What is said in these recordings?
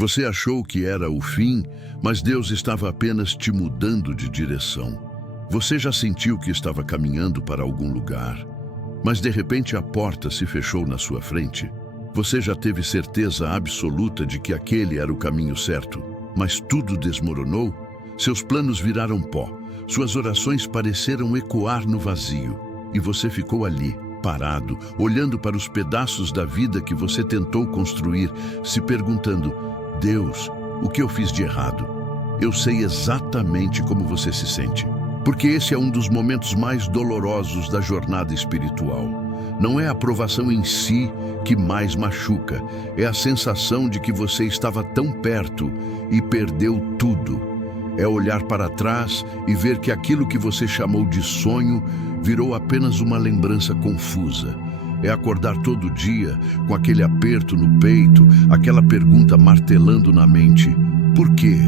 Você achou que era o fim, mas Deus estava apenas te mudando de direção. Você já sentiu que estava caminhando para algum lugar, mas de repente a porta se fechou na sua frente. Você já teve certeza absoluta de que aquele era o caminho certo, mas tudo desmoronou? Seus planos viraram pó, suas orações pareceram ecoar no vazio, e você ficou ali, parado, olhando para os pedaços da vida que você tentou construir, se perguntando: Deus, o que eu fiz de errado? Eu sei exatamente como você se sente, porque esse é um dos momentos mais dolorosos da jornada espiritual. Não é a aprovação em si que mais machuca, é a sensação de que você estava tão perto e perdeu tudo. É olhar para trás e ver que aquilo que você chamou de sonho virou apenas uma lembrança confusa. É acordar todo dia com aquele aperto no peito, aquela pergunta martelando na mente: por quê?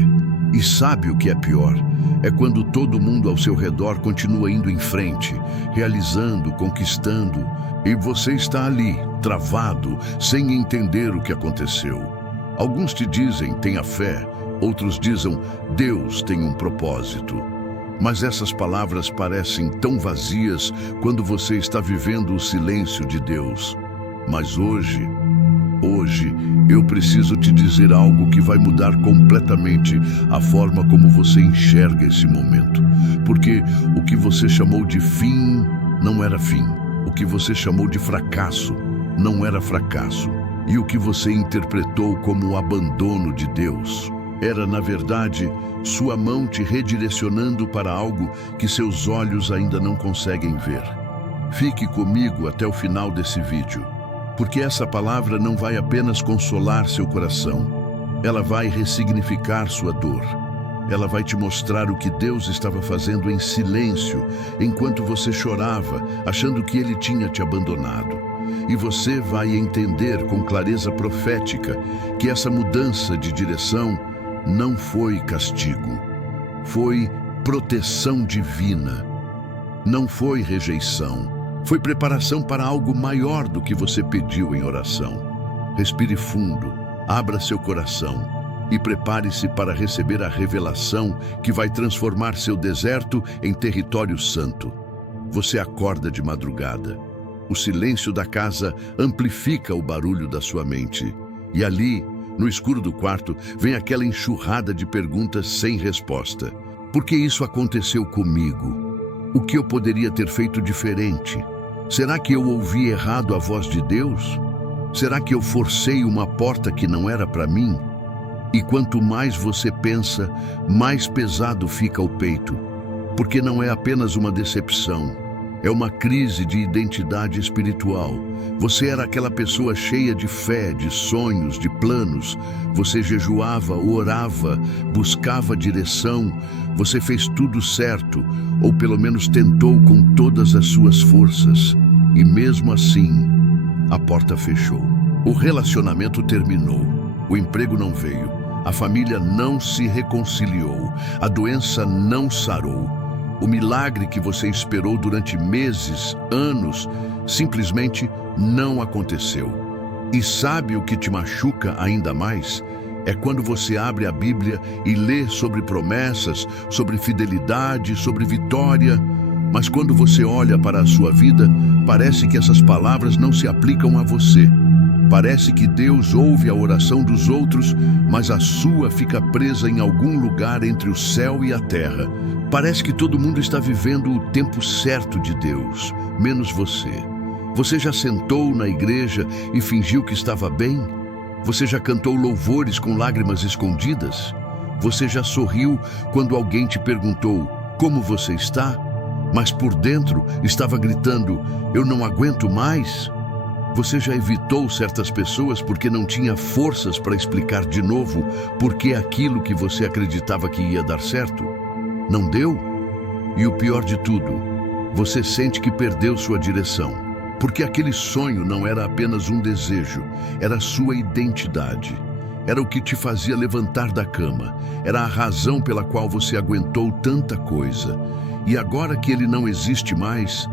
E sabe o que é pior? É quando todo mundo ao seu redor continua indo em frente, realizando, conquistando, e você está ali, travado, sem entender o que aconteceu. Alguns te dizem: tenha fé. Outros dizem: Deus tem um propósito. Mas essas palavras parecem tão vazias quando você está vivendo o silêncio de Deus. Mas hoje, eu preciso te dizer algo que vai mudar completamente a forma como você enxerga esse momento. Porque o que você chamou de fim não era fim. O que você chamou de fracasso não era fracasso. E o que você interpretou como o abandono de Deus era, na verdade, sua mão te redirecionando para algo que seus olhos ainda não conseguem ver. Fique comigo até o final desse vídeo, porque essa palavra não vai apenas consolar seu coração, ela vai ressignificar sua dor. Ela vai te mostrar o que Deus estava fazendo em silêncio, enquanto você chorava, achando que Ele tinha te abandonado. E você vai entender com clareza profética que essa mudança de direção não foi castigo, foi proteção divina. Não foi rejeição, foi preparação para algo maior do que você pediu em oração. Respire fundo, abra seu coração e prepare-se para receber a revelação que vai transformar seu deserto em território santo. Você acorda de madrugada. O silêncio da casa amplifica o barulho da sua mente. E ali, no escuro do quarto, vem aquela enxurrada de perguntas sem resposta. Por que isso aconteceu comigo? O que eu poderia ter feito diferente? Será que eu ouvi errado a voz de Deus? Será que eu forcei uma porta que não era para mim? E quanto mais você pensa, mais pesado fica o peito. Porque não é apenas uma decepção. É uma crise de identidade espiritual. Você era aquela pessoa cheia de fé, de sonhos, de planos. Você jejuava, orava, buscava direção. Você fez tudo certo, ou pelo menos tentou com todas as suas forças. E mesmo assim, a porta fechou. O relacionamento terminou. O emprego não veio. A família não se reconciliou. A doença não sarou. O milagre que você esperou durante meses, anos, simplesmente não aconteceu. E sabe o que te machuca ainda mais? É quando você abre a Bíblia e lê sobre promessas, sobre fidelidade, sobre vitória. Mas quando você olha para a sua vida, parece que essas palavras não se aplicam a você. Parece que Deus ouve a oração dos outros, mas a sua fica presa em algum lugar entre o céu e a terra. Parece que todo mundo está vivendo o tempo certo de Deus, menos você. Você já sentou na igreja e fingiu que estava bem? Você já cantou louvores com lágrimas escondidas? Você já sorriu quando alguém te perguntou como você está? Mas por dentro estava gritando: eu não aguento mais? Você já evitou certas pessoas porque não tinha forças para explicar de novo por que aquilo que você acreditava que ia dar certo não deu? E o pior de tudo, você sente que perdeu sua direção, porque aquele sonho não era apenas um desejo, era sua identidade. Era o que te fazia levantar da cama, era a razão pela qual você aguentou tanta coisa. E agora que ele não existe mais,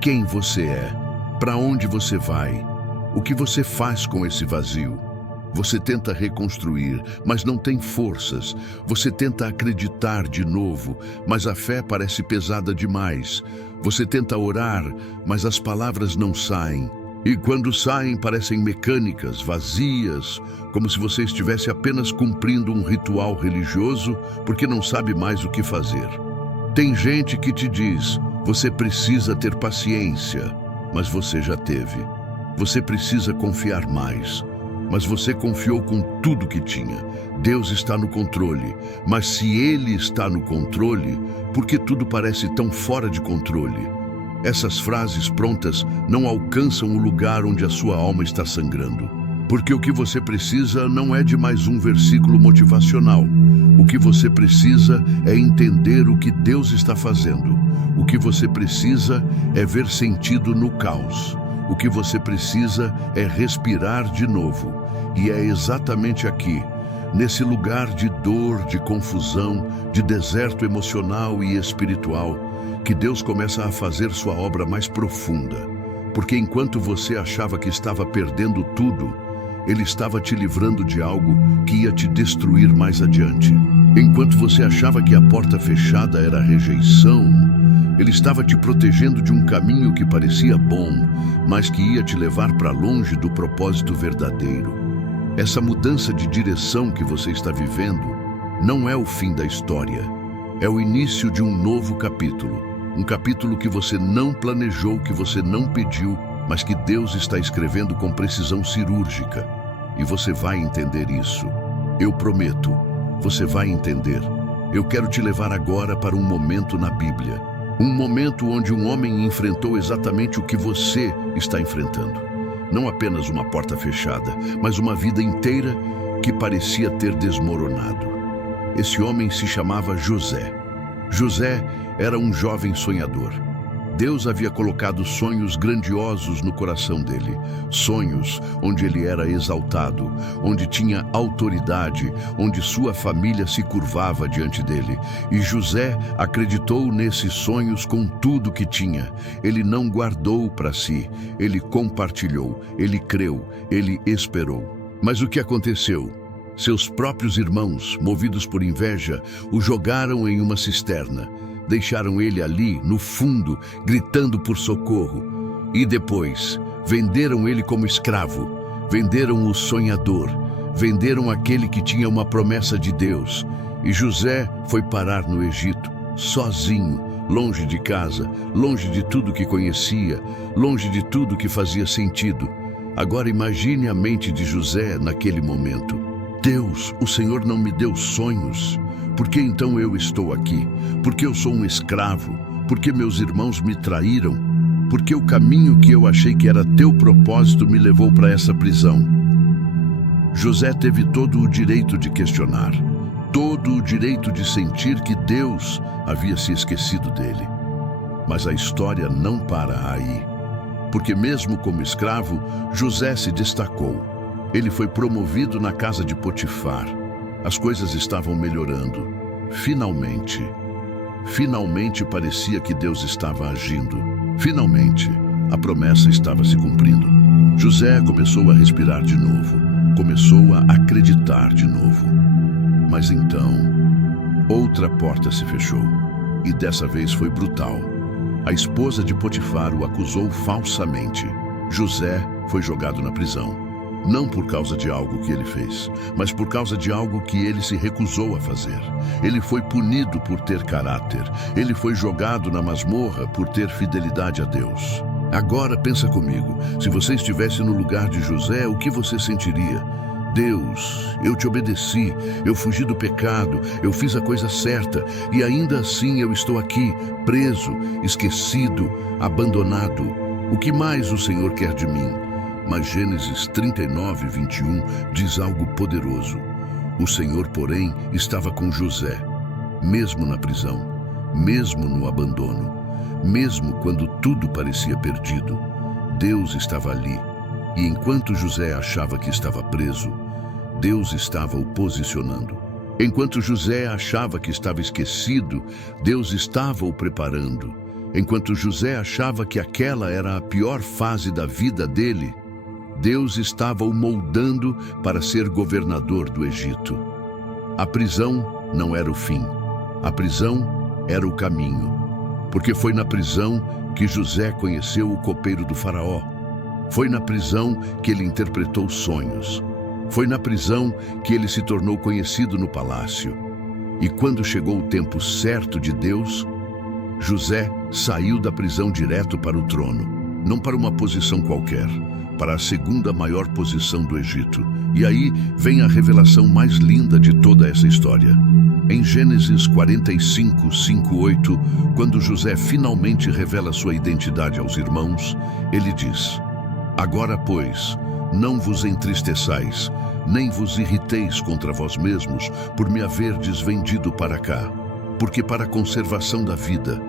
quem você é? Para onde você vai? O que você faz com esse vazio? Você tenta reconstruir, mas não tem forças. Você tenta acreditar de novo, mas a fé parece pesada demais. Você tenta orar, mas as palavras não saem. E quando saem, parecem mecânicas, vazias, como se você estivesse apenas cumprindo um ritual religioso porque não sabe mais o que fazer. Tem gente que te diz, você precisa ter paciência, mas você já teve. Você precisa confiar mais, mas você confiou com tudo que tinha. Deus está no controle, mas se Ele está no controle, por que tudo parece tão fora de controle? Essas frases prontas não alcançam o lugar onde a sua alma está sangrando. Porque o que você precisa não é de mais um versículo motivacional. O que você precisa é entender o que Deus está fazendo. O que você precisa é ver sentido no caos. O que você precisa é respirar de novo. E é exatamente aqui, nesse lugar de dor, de confusão, de deserto emocional e espiritual, que Deus começa a fazer sua obra mais profunda. Porque enquanto você achava que estava perdendo tudo, Ele estava te livrando de algo que ia te destruir mais adiante. Enquanto você achava que a porta fechada era rejeição, Ele estava te protegendo de um caminho que parecia bom, mas que ia te levar para longe do propósito verdadeiro. Essa mudança de direção que você está vivendo não é o fim da história. É o início de um novo capítulo. Um capítulo que você não planejou, que você não pediu, mas que Deus está escrevendo com precisão cirúrgica. E você vai entender isso. Eu prometo, você vai entender. Eu quero te levar agora para um momento na Bíblia. Um momento onde um homem enfrentou exatamente o que você está enfrentando. Não apenas uma porta fechada, mas uma vida inteira que parecia ter desmoronado. Esse homem se chamava José. José era um jovem sonhador. Deus havia colocado sonhos grandiosos no coração dele. Sonhos onde ele era exaltado, onde tinha autoridade, onde sua família se curvava diante dele. E José acreditou nesses sonhos com tudo que tinha. Ele não guardou para si, ele compartilhou, ele creu, ele esperou. Mas o que aconteceu? Seus próprios irmãos, movidos por inveja, o jogaram em uma cisterna. Deixaram ele ali, no fundo, gritando por socorro. E depois, venderam ele como escravo. Venderam o sonhador. Venderam aquele que tinha uma promessa de Deus. E José foi parar no Egito, sozinho, longe de casa, longe de tudo que conhecia, longe de tudo que fazia sentido. Agora imagine a mente de José naquele momento. Deus, o Senhor não me deu sonhos. Por que então eu estou aqui? Porque eu sou um escravo? Porque meus irmãos me traíram? Porque o caminho que eu achei que era teu propósito me levou para essa prisão? José teve todo o direito de questionar, todo o direito de sentir que Deus havia se esquecido dele. Mas a história não para aí. Porque mesmo como escravo, José se destacou. Ele foi promovido na casa de Potifar. As coisas estavam melhorando. Finalmente parecia que Deus estava agindo. Finalmente, a promessa estava se cumprindo. José começou a respirar de novo. Começou a acreditar de novo. Mas então, outra porta se fechou. E dessa vez foi brutal. A esposa de Potifar o acusou falsamente. José foi jogado na prisão. Não por causa de algo que ele fez, mas por causa de algo que ele se recusou a fazer. Ele foi punido por ter caráter. Ele foi jogado na masmorra por ter fidelidade a Deus. Agora pensa comigo, se você estivesse no lugar de José, o que você sentiria? Deus, eu te obedeci, eu fugi do pecado, eu fiz a coisa certa, e ainda assim eu estou aqui, preso, esquecido, abandonado. O que mais o Senhor quer de mim? Mas Gênesis 39, 21 diz algo poderoso. O Senhor, porém, estava com José, mesmo na prisão, mesmo no abandono, mesmo quando tudo parecia perdido. Deus estava ali. E enquanto José achava que estava preso, Deus estava o posicionando. Enquanto José achava que estava esquecido, Deus estava o preparando. Enquanto José achava que aquela era a pior fase da vida dele, Deus estava o moldando para ser governador do Egito. A prisão não era o fim. A prisão era o caminho. Porque foi na prisão que José conheceu o copeiro do faraó. Foi na prisão que ele interpretou sonhos. Foi na prisão que ele se tornou conhecido no palácio. E quando chegou o tempo certo de Deus, José saiu da prisão direto para o trono. Não para uma posição qualquer, para a segunda maior posição do Egito. E aí vem a revelação mais linda de toda essa história. Em Gênesis 45, 5, 8, quando José finalmente revela sua identidade aos irmãos, ele diz: Agora, pois, não vos entristeçais, nem vos irriteis contra vós mesmos, por me haverdes vendido para cá, porque para a conservação da vida,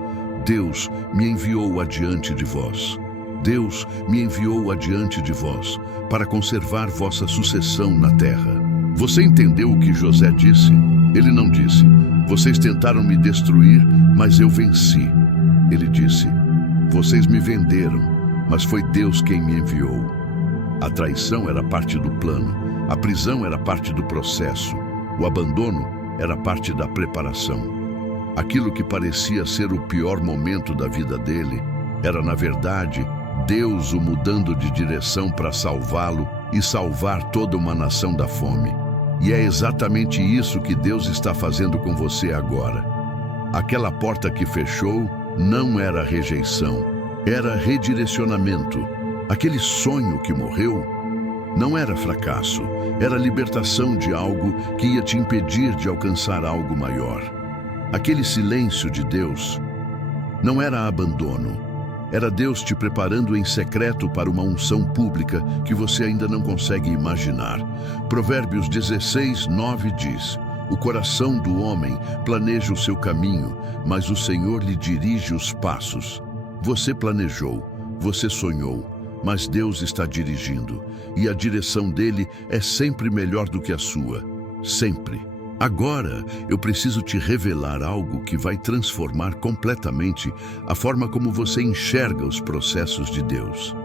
Deus me enviou adiante de vós. Deus me enviou adiante de vós, para conservar vossa sucessão na terra. Você entendeu o que José disse? Ele não disse: vocês tentaram me destruir, mas eu venci. Ele disse: vocês me venderam, mas foi Deus quem me enviou. A traição era parte do plano, a prisão era parte do processo, o abandono era parte da preparação. Aquilo que parecia ser o pior momento da vida dele era, na verdade, Deus o mudando de direção para salvá-lo e salvar toda uma nação da fome. E é exatamente isso que Deus está fazendo com você agora. Aquela porta que fechou não era rejeição, era redirecionamento. Aquele sonho que morreu não era fracasso, era libertação de algo que ia te impedir de alcançar algo maior. Aquele silêncio de Deus não era abandono, era Deus te preparando em secreto para uma unção pública que você ainda não consegue imaginar. Provérbios 16, 9 diz: o coração do homem planeja o seu caminho, mas o Senhor lhe dirige os passos. Você planejou, você sonhou, mas Deus está dirigindo, e a direção dele é sempre melhor do que a sua. Sempre. Agora, eu preciso te revelar algo que vai transformar completamente a forma como você enxerga os processos de Deus.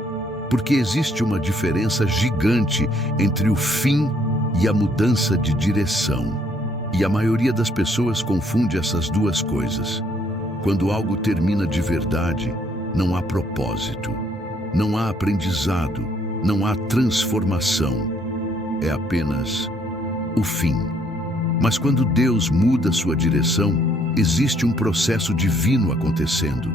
Porque existe uma diferença gigante entre o fim e a mudança de direção. E a maioria das pessoas confunde essas duas coisas. Quando algo termina de verdade, não há propósito, não há aprendizado, não há transformação. É apenas o fim. Mas quando Deus muda sua direção, existe um processo divino acontecendo.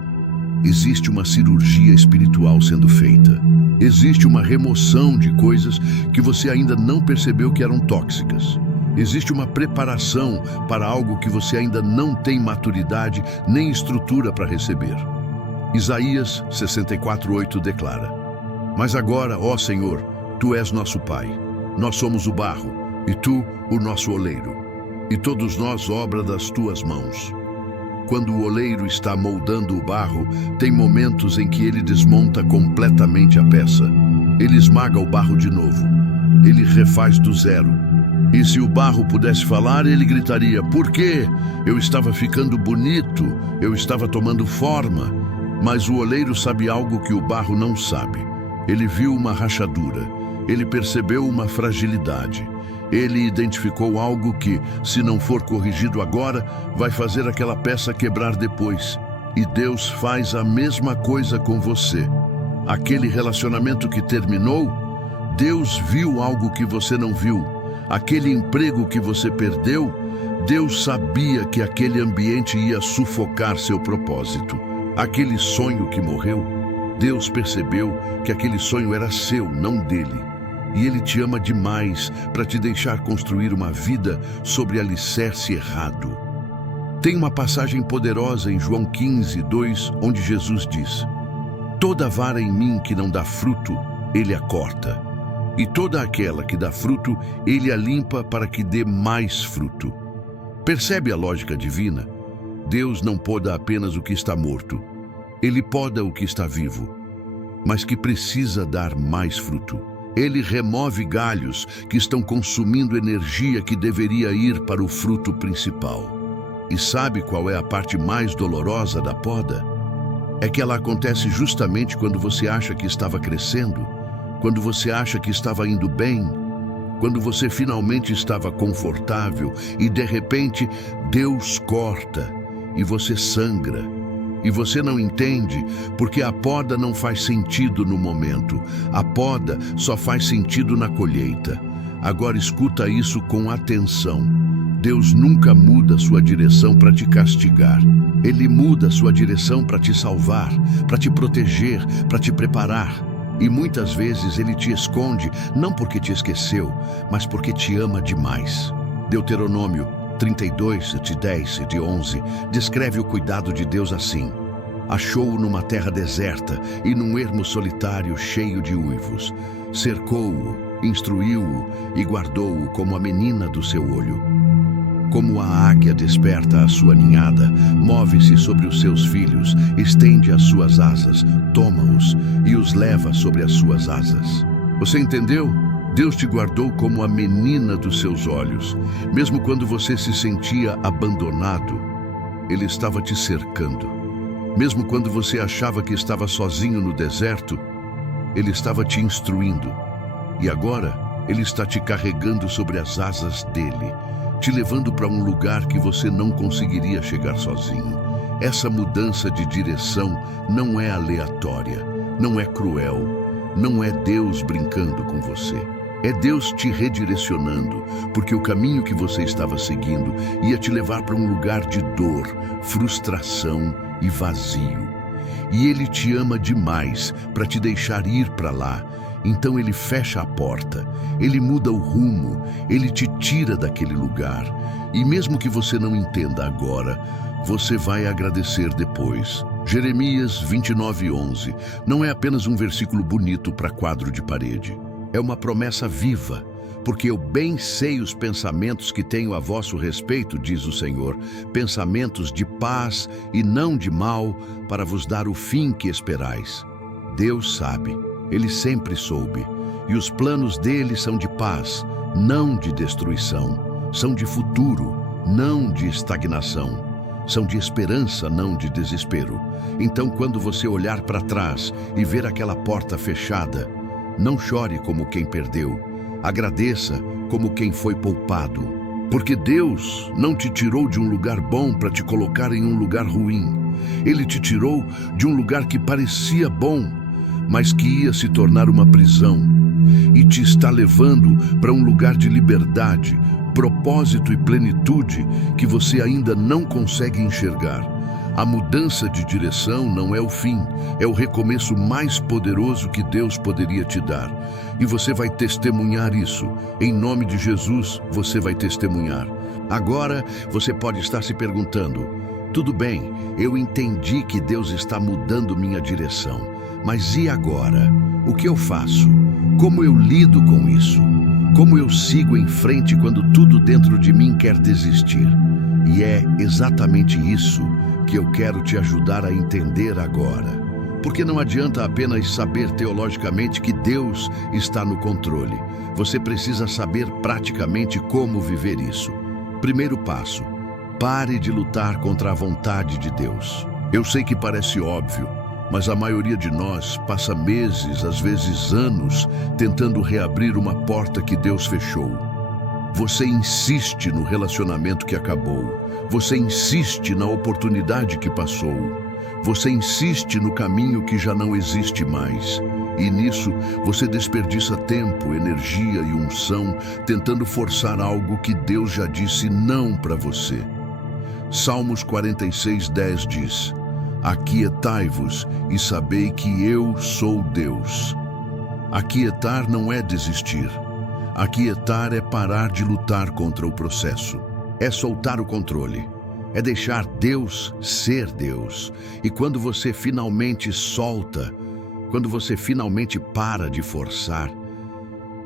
Existe uma cirurgia espiritual sendo feita. Existe uma remoção de coisas que você ainda não percebeu que eram tóxicas. Existe uma preparação para algo que você ainda não tem maturidade nem estrutura para receber. Isaías 64:8 declara: Mas agora, ó Senhor, Tu és nosso Pai. Nós somos o barro, e Tu o nosso oleiro. E todos nós obra das tuas mãos. Quando o oleiro está moldando o barro, tem momentos em que ele desmonta completamente a peça. Ele esmaga o barro de novo. Ele refaz do zero. E se o barro pudesse falar, ele gritaria: por quê? Eu estava ficando bonito, eu estava tomando forma. Mas o oleiro sabe algo que o barro não sabe. Ele viu uma rachadura. Ele percebeu uma fragilidade. Ele identificou algo que, se não for corrigido agora, vai fazer aquela peça quebrar depois. E Deus faz a mesma coisa com você. Aquele relacionamento que terminou, Deus viu algo que você não viu. Aquele emprego que você perdeu, Deus sabia que aquele ambiente ia sufocar seu propósito. Aquele sonho que morreu, Deus percebeu que aquele sonho era seu, não dele. E Ele te ama demais para te deixar construir uma vida sobre alicerce errado. Tem uma passagem poderosa em João 15:2, onde Jesus diz: toda vara em mim que não dá fruto, Ele a corta. E toda aquela que dá fruto, Ele a limpa para que dê mais fruto. Percebe a lógica divina? Deus não poda apenas o que está morto. Ele poda o que está vivo, mas que precisa dar mais fruto. Ele remove galhos que estão consumindo energia que deveria ir para o fruto principal. E sabe qual é a parte mais dolorosa da poda? É que ela acontece justamente quando você acha que estava crescendo, quando você acha que estava indo bem, quando você finalmente estava confortável e de repente Deus corta e você sangra. E você não entende porque a poda não faz sentido no momento. A poda só faz sentido na colheita. Agora escuta isso com atenção. Deus nunca muda sua direção para te castigar. Ele muda sua direção para te salvar, para te proteger, para te preparar. E muitas vezes Ele te esconde, não porque te esqueceu, mas porque te ama demais. Deuteronômio 32, de 10 e de 11, descreve o cuidado de Deus assim: achou-o numa terra deserta e num ermo solitário cheio de uivos. Cercou-o, instruiu-o e guardou-o como a menina do seu olho. Como a águia desperta a sua ninhada, move-se sobre os seus filhos, estende as suas asas, toma-os e os leva sobre as suas asas. Você entendeu? Deus te guardou como a menina dos seus olhos. Mesmo quando você se sentia abandonado, Ele estava te cercando. Mesmo quando você achava que estava sozinho no deserto, Ele estava te instruindo. E agora, Ele está te carregando sobre as asas dele, te levando para um lugar que você não conseguiria chegar sozinho. Essa mudança de direção não é aleatória, não é cruel, não é Deus brincando com você. É Deus te redirecionando, porque o caminho que você estava seguindo ia te levar para um lugar de dor, frustração e vazio. E Ele te ama demais para te deixar ir para lá. Então Ele fecha a porta, Ele muda o rumo, Ele te tira daquele lugar. E mesmo que você não entenda agora, você vai agradecer depois. Jeremias 29:11 não é apenas um versículo bonito para quadro de parede. É uma promessa viva, porque eu bem sei os pensamentos que tenho a vosso respeito, diz o Senhor, pensamentos de paz e não de mal, para vos dar o fim que esperais. Deus sabe, Ele sempre soube, e os planos dele são de paz, não de destruição, são de futuro, não de estagnação, são de esperança, não de desespero. Então, quando você olhar para trás e ver aquela porta fechada, não chore como quem perdeu, agradeça como quem foi poupado. Porque Deus não te tirou de um lugar bom para te colocar em um lugar ruim. Ele te tirou de um lugar que parecia bom, mas que ia se tornar uma prisão, e te está levando para um lugar de liberdade, propósito e plenitude que você ainda não consegue enxergar. A mudança de direção não é o fim, é o recomeço mais poderoso que Deus poderia te dar. E você vai testemunhar isso. Em nome de Jesus, você vai testemunhar. Agora, você pode estar se perguntando: tudo bem, eu entendi que Deus está mudando minha direção, mas e agora? O que eu faço? Como eu lido com isso? Como eu sigo em frente quando tudo dentro de mim quer desistir? E é exatamente isso que eu quero te ajudar a entender agora. Porque não adianta apenas saber teologicamente que Deus está no controle. Você precisa saber praticamente como viver isso. Primeiro passo: pare de lutar contra a vontade de Deus. Eu sei que parece óbvio, mas a maioria de nós passa meses, às vezes anos, tentando reabrir uma porta que Deus fechou. Você insiste no relacionamento que acabou. Você insiste na oportunidade que passou. Você insiste no caminho que já não existe mais. E nisso, você desperdiça tempo, energia e unção, tentando forçar algo que Deus já disse não para você. Salmos 46:10 diz: aquietai-vos e sabei que eu sou Deus. Aquietar não é desistir. Aquietar é parar de lutar contra o processo. É soltar o controle. É deixar Deus ser Deus. E quando você finalmente solta, quando você finalmente para de forçar,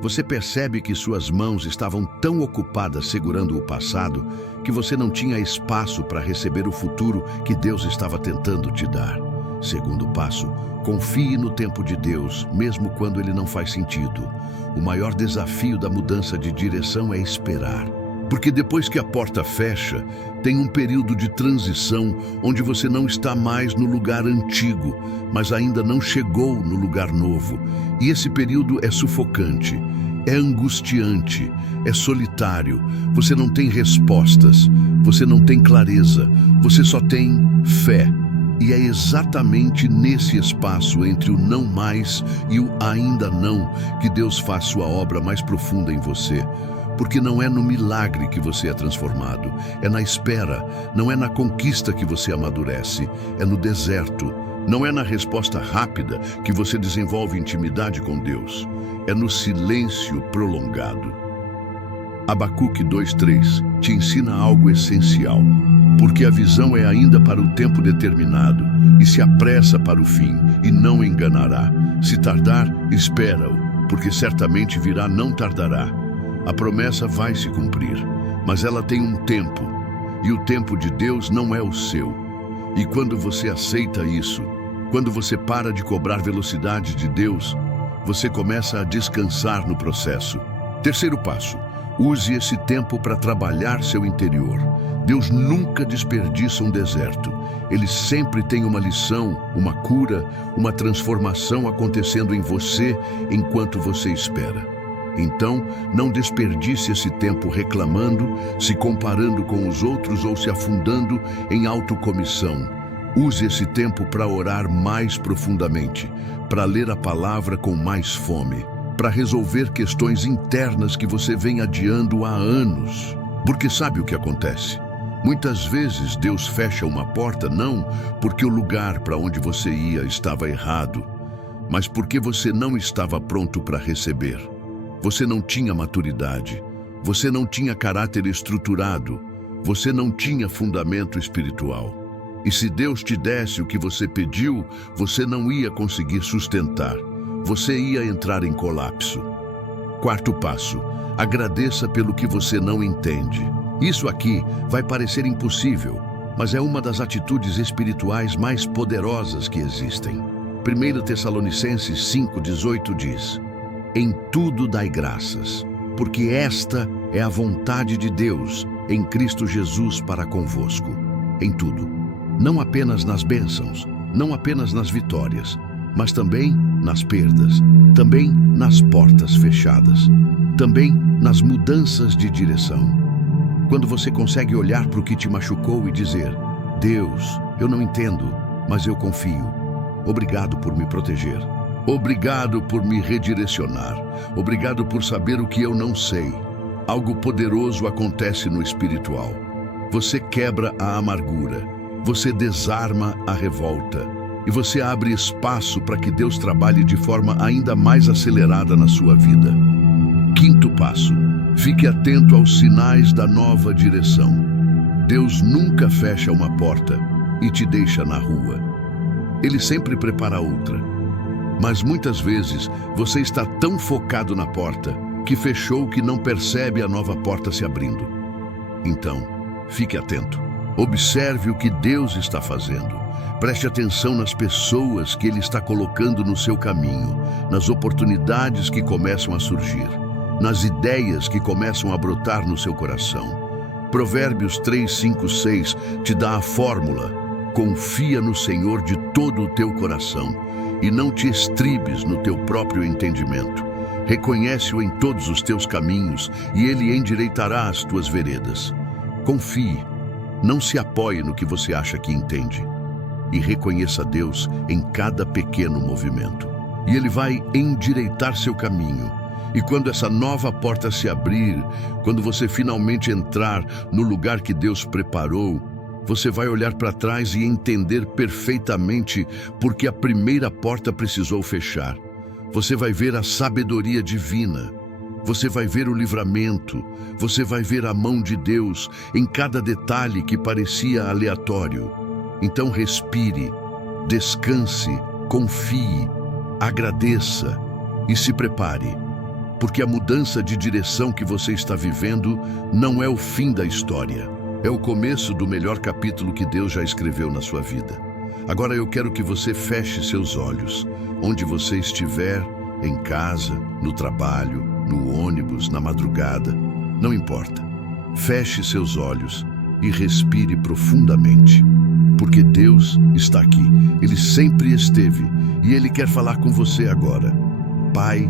você percebe que suas mãos estavam tão ocupadas segurando o passado que você não tinha espaço para receber o futuro que Deus estava tentando te dar. Segundo passo: confie no tempo de Deus, mesmo quando ele não faz sentido. O maior desafio da mudança de direção é esperar. Porque depois que a porta fecha, tem um período de transição onde você não está mais no lugar antigo, mas ainda não chegou no lugar novo. E esse período é sufocante, é angustiante, é solitário. Você não tem respostas, você não tem clareza, você só tem fé. E é exatamente nesse espaço entre o não mais e o ainda não que Deus faz sua obra mais profunda em você. Porque não é no milagre que você é transformado, é na espera, não é na conquista que você amadurece, é no deserto. Não é na resposta rápida que você desenvolve intimidade com Deus, é no silêncio prolongado. Abacuque 2:3 te ensina algo essencial, porque a visão é ainda para o tempo determinado, e se apressa para o fim, e não enganará. Se tardar, espera-o, porque certamente virá, não tardará. A promessa vai se cumprir, mas ela tem um tempo, e o tempo de Deus não é o seu. E quando você aceita isso, quando você para de cobrar velocidade de Deus, você começa a descansar no processo. Terceiro passo, use esse tempo para trabalhar seu interior. Deus nunca desperdiça um deserto. Ele sempre tem uma lição, uma cura, uma transformação acontecendo em você enquanto você espera. Então, não desperdice esse tempo reclamando, se comparando com os outros ou se afundando em autocomissão. Use esse tempo para orar mais profundamente, para ler a palavra com mais fome, para resolver questões internas que você vem adiando há anos. Porque sabe o que acontece? Muitas vezes Deus fecha uma porta não porque o lugar para onde você ia estava errado, mas porque você não estava pronto para receber. Você não tinha maturidade, você não tinha caráter estruturado, você não tinha fundamento espiritual. E se Deus te desse o que você pediu, você não ia conseguir sustentar, você ia entrar em colapso. Quarto passo, agradeça pelo que você não entende. Isso aqui vai parecer impossível, mas é uma das atitudes espirituais mais poderosas que existem. 1 Tessalonicenses 5:18 diz: em tudo dai graças, porque esta é a vontade de Deus em Cristo Jesus para convosco. Em tudo, não apenas nas bênçãos, não apenas nas vitórias, mas também nas perdas, também nas portas fechadas, também nas mudanças de direção. Quando você consegue olhar para o que te machucou e dizer: Deus, eu não entendo, mas eu confio. Obrigado por me proteger. Obrigado por me redirecionar. Obrigado por saber o que eu não sei. Algo poderoso acontece no espiritual. Você quebra a amargura. Você desarma a revolta. E você abre espaço para que Deus trabalhe de forma ainda mais acelerada na sua vida. Quinto passo. Fique atento aos sinais da nova direção. Deus nunca fecha uma porta e te deixa na rua. Ele sempre prepara outra. Mas muitas vezes você está tão focado na porta que fechou que não percebe a nova porta se abrindo. Então, fique atento. Observe o que Deus está fazendo. Preste atenção nas pessoas que Ele está colocando no seu caminho, nas oportunidades que começam a surgir, nas ideias que começam a brotar no seu coração. Provérbios 3:5-6 te dá a fórmula: confia no Senhor de todo o teu coração e não te estribes no teu próprio entendimento. Reconhece-o em todos os teus caminhos e Ele endireitará as tuas veredas. Confie, não se apoie no que você acha que entende. E reconheça Deus em cada pequeno movimento. E Ele vai endireitar seu caminho. E quando essa nova porta se abrir, quando você finalmente entrar no lugar que Deus preparou, você vai olhar para trás e entender perfeitamente porque a primeira porta precisou fechar. Você vai ver a sabedoria divina. Você vai ver o livramento. Você vai ver a mão de Deus em cada detalhe que parecia aleatório. Então respire, descanse, confie, agradeça e se prepare. Porque a mudança de direção que você está vivendo não é o fim da história. É o começo do melhor capítulo que Deus já escreveu na sua vida. Agora eu quero que você feche seus olhos, onde você estiver, em casa, no trabalho, no ônibus, na madrugada, não importa. Feche seus olhos e respire profundamente, porque Deus está aqui. Ele sempre esteve e Ele quer falar com você agora. Pai,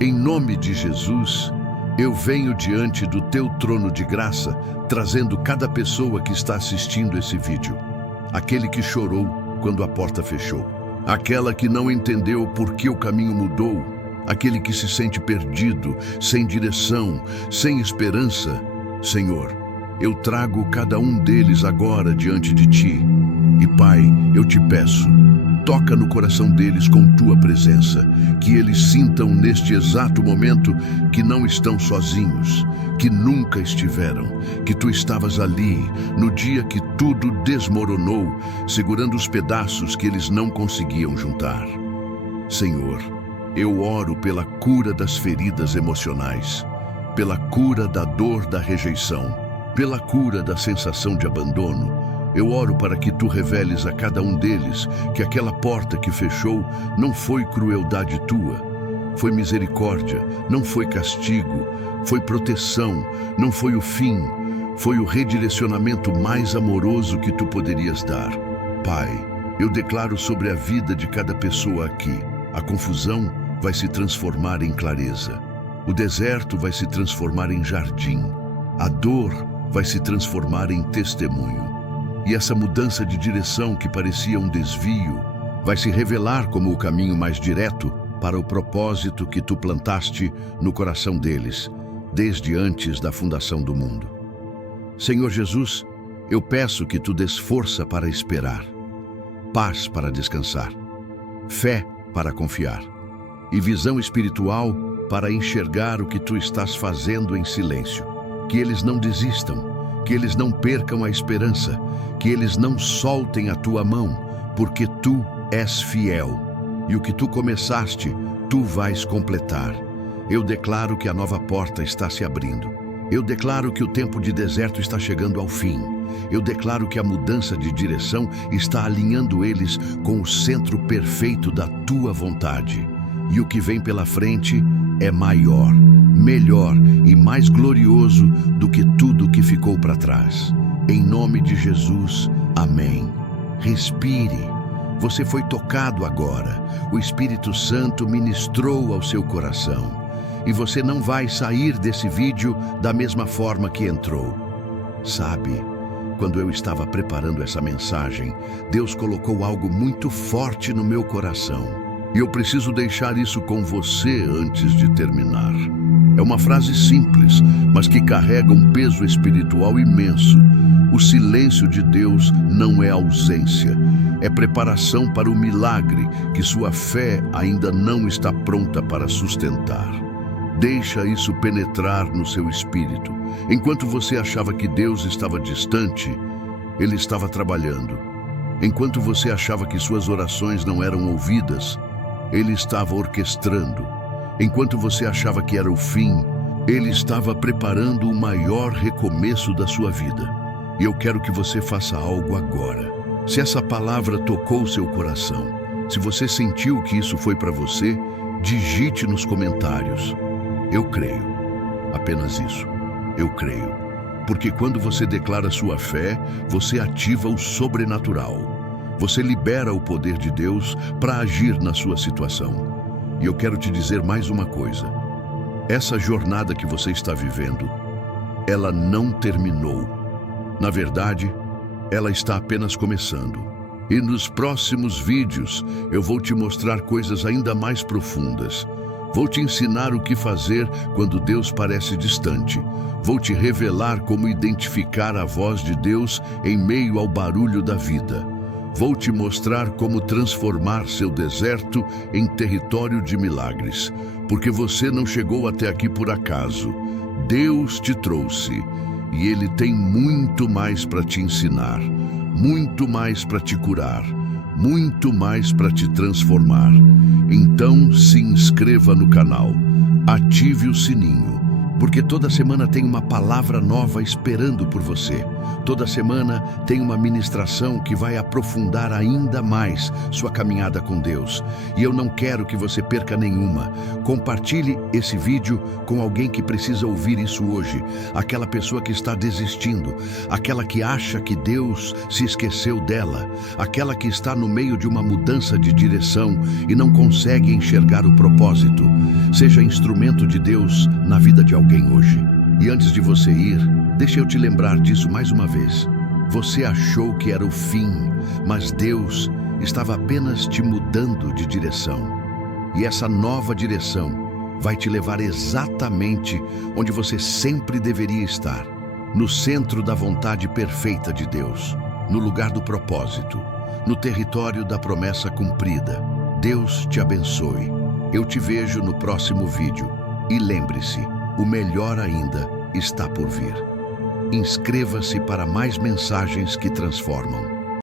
em nome de Jesus, eu venho diante do Teu trono de graça, trazendo cada pessoa que está assistindo esse vídeo. Aquele que chorou quando a porta fechou, aquela que não entendeu por que o caminho mudou, aquele que se sente perdido, sem direção, sem esperança. Senhor, eu trago cada um deles agora diante de Ti. E Pai, eu te peço, toca no coração deles com Tua presença, que eles sintam neste exato momento que não estão sozinhos, que nunca estiveram, que Tu estavas ali no dia que tudo desmoronou, segurando os pedaços que eles não conseguiam juntar. Senhor, eu oro pela cura das feridas emocionais, pela cura da dor da rejeição, pela cura da sensação de abandono. Eu oro para que Tu reveles a cada um deles que aquela porta que fechou não foi crueldade Tua, foi misericórdia, não foi castigo, foi proteção, não foi o fim, foi o redirecionamento mais amoroso que Tu poderias dar. Pai, eu declaro sobre a vida de cada pessoa aqui, a confusão vai se transformar em clareza, o deserto vai se transformar em jardim, a dor vai se transformar em testemunho. E essa mudança de direção que parecia um desvio vai se revelar como o caminho mais direto para o propósito que Tu plantaste no coração deles, desde antes da fundação do mundo. Senhor Jesus, eu peço que Tu des força para esperar, paz para descansar, fé para confiar e visão espiritual para enxergar o que Tu estás fazendo em silêncio. Que eles não desistam, que eles não percam a esperança, que eles não soltem a Tua mão, porque Tu és fiel, e o que Tu começaste, Tu vais completar. Eu declaro que a nova porta está se abrindo. Eu declaro que o tempo de deserto está chegando ao fim. Eu declaro que a mudança de direção está alinhando eles com o centro perfeito da Tua vontade. E o que vem pela frente é maior, melhor e mais glorioso do que tudo que ficou para trás. Em nome de Jesus, amém. Respire. Você foi tocado agora. O Espírito Santo ministrou ao seu coração. E você não vai sair desse vídeo da mesma forma que entrou. Sabe, quando eu estava preparando essa mensagem, Deus colocou algo muito forte no meu coração. E eu preciso deixar isso com você antes de terminar. É uma frase simples, mas que carrega um peso espiritual imenso. O silêncio de Deus não é ausência, é preparação para o milagre que sua fé ainda não está pronta para sustentar. Deixa isso penetrar no seu espírito. Enquanto você achava que Deus estava distante, Ele estava trabalhando. Enquanto você achava que suas orações não eram ouvidas, Ele estava orquestrando. Enquanto você achava que era o fim, Ele estava preparando o maior recomeço da sua vida. E eu quero que você faça algo agora. Se essa palavra tocou seu coração, se você sentiu que isso foi para você, digite nos comentários: eu creio. Apenas isso. Eu creio. Porque quando você declara sua fé, você ativa o sobrenatural. Você libera o poder de Deus para agir na sua situação. E eu quero te dizer mais uma coisa. Essa jornada que você está vivendo, ela não terminou. Na verdade, ela está apenas começando. E nos próximos vídeos, eu vou te mostrar coisas ainda mais profundas. Vou te ensinar o que fazer quando Deus parece distante. Vou te revelar como identificar a voz de Deus em meio ao barulho da vida. Vou te mostrar como transformar seu deserto em território de milagres, porque você não chegou até aqui por acaso. Deus te trouxe e Ele tem muito mais para te ensinar, muito mais para te curar, muito mais para te transformar. Então se inscreva no canal, ative o sininho. porque toda semana tem uma palavra nova esperando por você. Toda semana tem uma ministração que vai aprofundar ainda mais sua caminhada com Deus. E eu não quero que você perca nenhuma. Compartilhe esse vídeo com alguém que precisa ouvir isso hoje. Aquela pessoa que está desistindo, aquela que acha que Deus se esqueceu dela, aquela que está no meio de uma mudança de direção e não consegue enxergar o propósito. Seja instrumento de Deus na vida de alguém hoje. E antes de você ir, deixa eu te lembrar disso mais uma vez. Você achou que era o fim, mas Deus estava apenas te mudando de direção. E essa nova direção vai te levar exatamente onde você sempre deveria estar, no centro da vontade perfeita de Deus, no lugar do propósito, no território da promessa cumprida. Deus te abençoe. Eu te vejo no próximo vídeo. E lembre-se, o melhor ainda está por vir. Inscreva-se para mais mensagens que transformam.